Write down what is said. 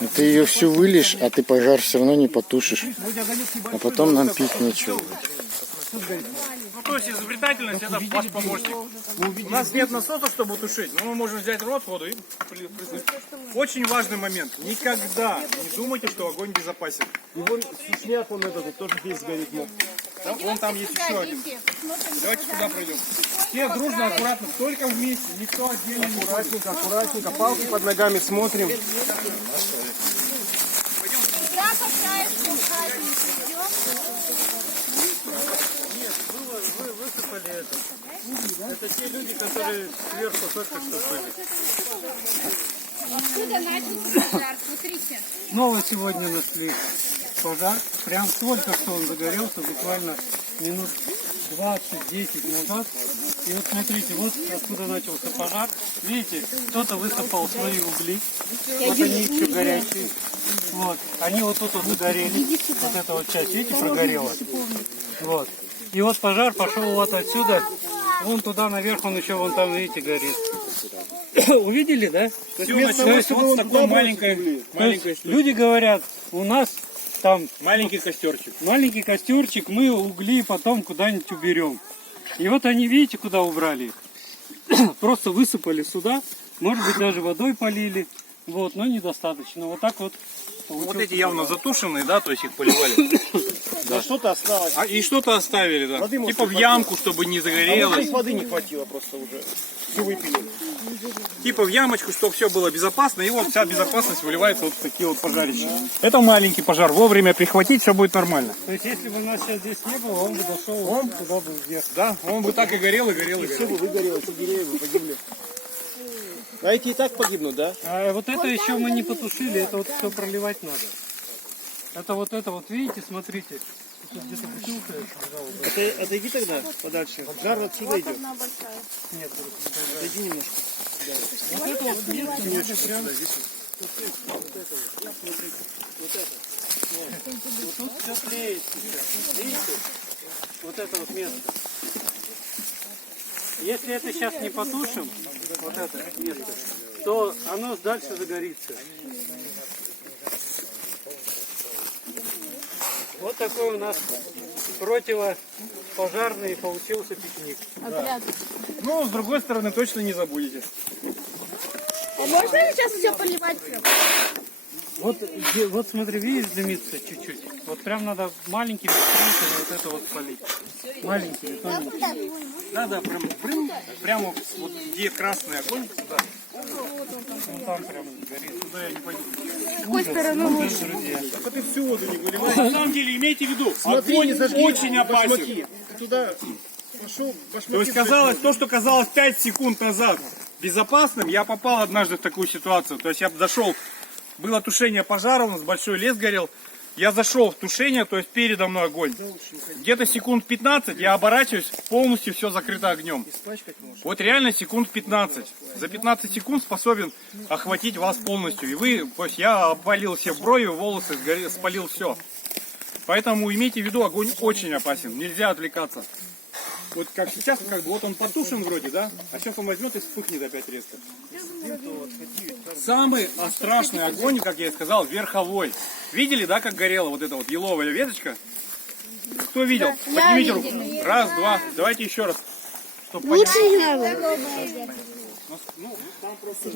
Но ты ее всю вылишь, а ты пожар все равно не потушишь. А потом нам пить нечего. Ну, то есть изобретательность — это ваш помощник. У нас нет насоса, чтобы тушить, но мы можем взять рот, воду и прыснуть. Очень важный момент. Никогда не думайте, что огонь безопасен. И вон сушняк, он этот тоже весь сгорит мог. Да, вон там есть еще один. Давайте туда пройдем. Все дружно, аккуратно, только вместе, никто отдельно не ходит. Аккуратненько, аккуратненько, палки под ногами смотрим. Высыпали это. Это те люди, которые сверху только что были. Откуда начался пожар? Смотрите. Снова сегодня нашли пожар. Прям только что он загорелся, буквально минут 20-10 назад. И вот смотрите, вот откуда начался пожар. Видите, кто-то высыпал свои угли. Вот они еще горячие. Вот. Они вот тут вот загорели. Вот эта вот часть, видите, прогорела. Вот. И вот пожар пошел вот отсюда. Вон туда наверх, он еще вон там, видите, горит. Увидели, да? Все началось вот с такой маленькой Люди говорят, у нас там маленький костерчик. маленький костерчик, мы угли потом куда-нибудь уберем. И вот они, видите, куда убрали их? Просто высыпали сюда, может быть, даже водой полили, вот, но недостаточно. Вот так вот. Вот эти явно затушенные, да, то есть их поливали. Да. Что-то осталось. И что-то оставили, да. Воды, может, Типа в ямку, чтобы не А загорелось. вот здесь воды не хватило просто уже. Все выпили. Типа в ямочку, чтобы все было безопасно. И вот вся безопасность выливается вот в такие вот пожарища. Это маленький пожар. Вовремя прихватить, все будет нормально. То есть, если бы у нас сейчас здесь не было, он бы дошел туда бы вверх. Да, он бы так и горел, и горел, и Все горел. бы выгорело, все деревья бы погибли. А эти и так погибнут, да? А вот это еще мы не потушили, это вот все проливать надо. Это вот, видите, смотрите. Тут где-то бутылка лежала. Это, отойди тогда подальше. Жар отсюда идет. Нет, Отойди немножко. вот это вот место нужно прям... Вот тут все тлеет сейчас. Видите? Вот это вот место. Если это сейчас не потушим, вот это место, то оно дальше загорится. Вот такой у нас противопожарный получился пикник. Ну, с другой стороны, точно не забудете. А можно сейчас все поливать прям? Вот смотри, видишь, дымится чуть-чуть. Вот прям надо маленькими стрелками вот это вот полить. Маленькими, тоненькими. Надо прямо вот где красный огонь, сюда. Ну там прям горит. Туда я не пойду. С какой стороны лучше? Так ты всю воду не выливай. На самом деле, имейте в виду, Смотри, огонь не зажги очень опасен. башмаки. Ты туда пошел, башмаки. То есть казалось, то, что казалось 5 секунд назад безопасным, я попал однажды в такую ситуацию. То есть я зашел, было тушение пожара, у нас большой лес горел. Я зашел в тушение, то есть передо мной огонь. Где-то секунд 15, я оборачиваюсь, полностью все закрыто огнем. Вот реально секунд 15. За 15 секунд способен охватить вас полностью. И вы, то есть я опалил все брови, волосы, спалил все. Поэтому имейте в виду, огонь очень опасен, нельзя отвлекаться. Вот как сейчас, как бы вот он потушен вроде, да? А сейчас он возьмет и вспыхнет опять резко. Самый страшный огонь, как я и сказал, верховой. Видели, да, как горела вот эта вот еловая веточка? Кто видел? Поднимите руку. Раз, два. Давайте еще раз. Чтобы понять. Лучше не надо. Ну, там просто...